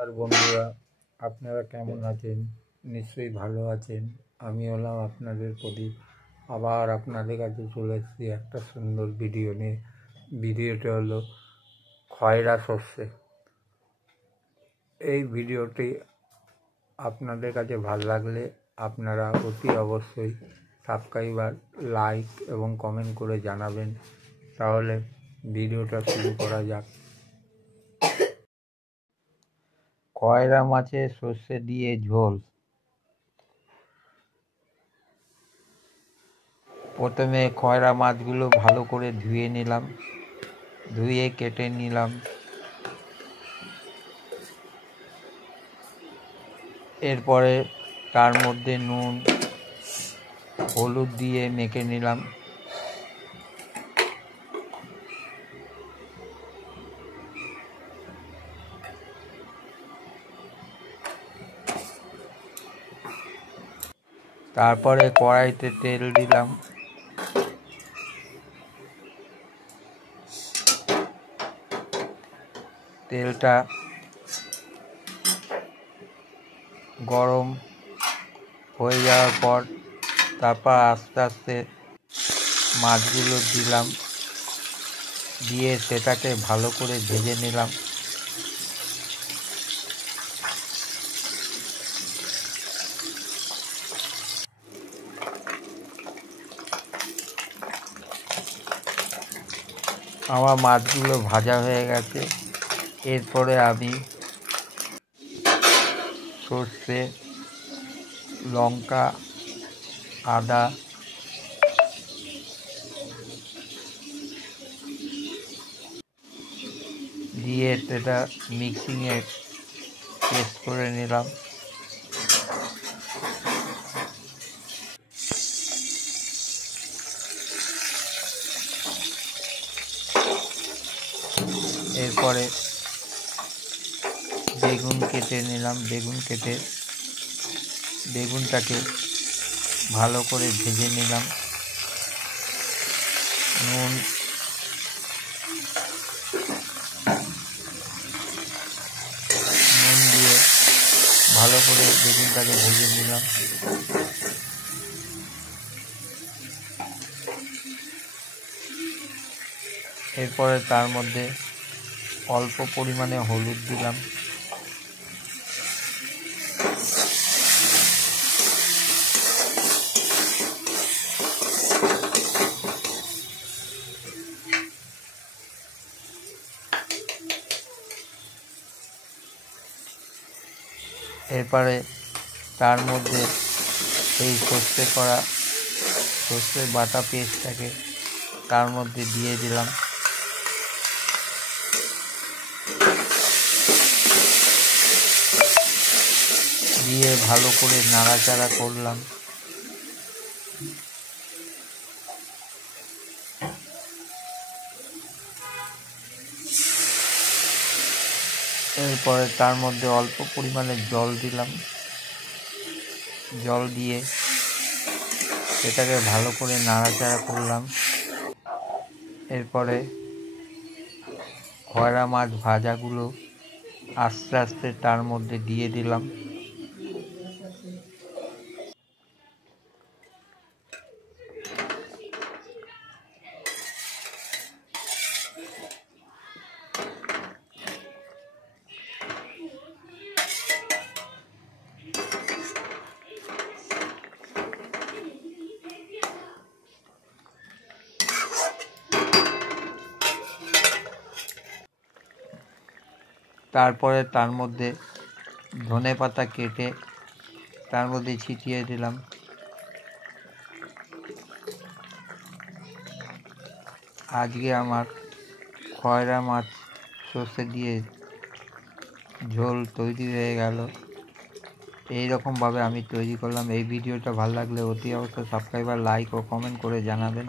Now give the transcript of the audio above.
আর বন্ধুরা, আপনারা কেমন আছেন? নিশ্চয়ই ভালো আছেন। আমি হলাম আপনাদের প্রদীপ। আবার আপনাদের কাছে চলে এসেছি একটা সুন্দর ভিডিও নিয়ে। ভিডিওটা হলো খয়রা সর্ষে। এই ভিডিওটি আপনাদের কাছে ভালো লাগলে আপনারা অতি অবশ্যই সাবস্ক্রাইবার, লাইক এবং কমেন্ট করে জানাবেন। তাহলে ভিডিওটা শুরু করা যাক। খয়রা মাছের সর্ষে দিয়ে ঝোল। প্রথমে খয়রা মাছগুলো ভালো করে ধুয়ে নিলাম, ধুয়ে কেটে নিলাম। এরপরে তার মধ্যে নুন, হলুদ দিয়ে মেখে নিলাম। তারপরে কড়াইতে তেল দিলাম। তেলটা গরম হয়ে যাওয়ার পর তারপর আস্তে আস্তে মাছগুলো দিলাম, দিয়ে সেটাকে ভালো করে ভেজে নিলাম। আমার মাছগুলো ভাজা হয়ে গেছে। এরপরে আমি সর্ষে, লঙ্কা, আদা দিয়ে সেটা মিক্সিংয়ে পেস্ট করে নিলাম। এরপরে বেগুন কেটে নিলাম। বেগুনটাকে ভালো করে ভেজে নিলাম। নুন, দিয়ে ভালো করে বেগুনটাকে ভেজে নিলাম। এরপরে তার মধ্যে অল্প পরিমাণে হলুদ দিলাম। এরপরে তার মধ্যে এই সর্ষে বাটা পেস্টটাকে তার মধ্যে দিয়ে দিলাম। দিয়ে ভালো করে নাড়াচাড়া করলাম। এরপরে তার মধ্যে অল্প পরিমাণে জল দিলাম। জল দিয়ে এটাকে ভালো করে নাড়াচাড়া করলাম। এরপরে খয়রা মাছ ভাজাগুলো আস্তে আস্তে তার মধ্যে দিয়ে দিলাম। তারপরে তার মধ্যে ধনেপাতা কেটে তার মধ্যে ছিটিয়ে দিলাম। আজকে আমার খয়রা মাছ সর্ষে দিয়ে ঝোল তৈরি হয়ে গেল। এই রকমভাবে আমি তৈরি করলাম। এই ভিডিওটা ভালো লাগলে অতি অবশ্যই সাবস্ক্রাইবার, লাইক ও কমেন্ট করে জানাবেন।